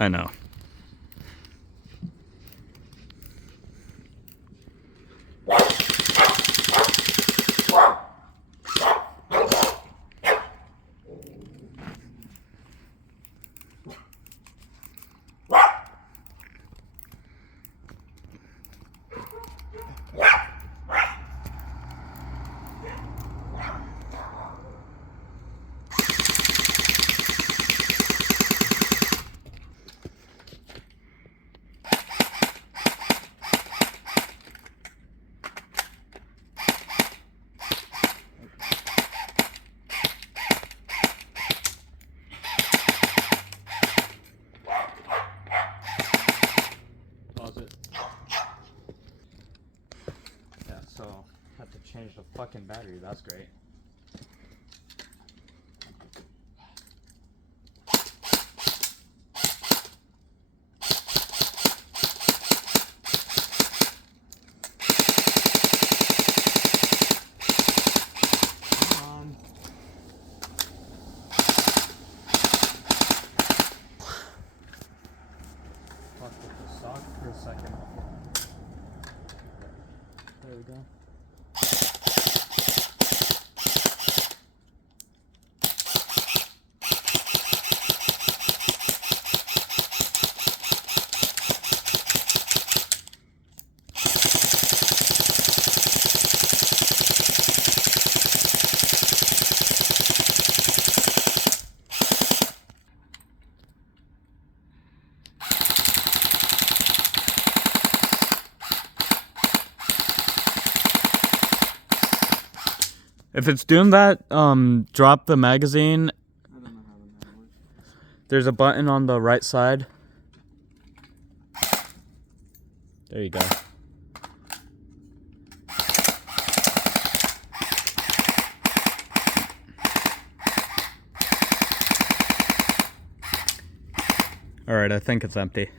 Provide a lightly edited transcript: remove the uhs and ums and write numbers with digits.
I know. Yeah, so I have to change the fucking battery. That's great. Fuck with the sock for a second. There we go. If it's doing that, drop the magazine. I don't know how that works. There's a button on the right side. There you go. All right, I think it's empty.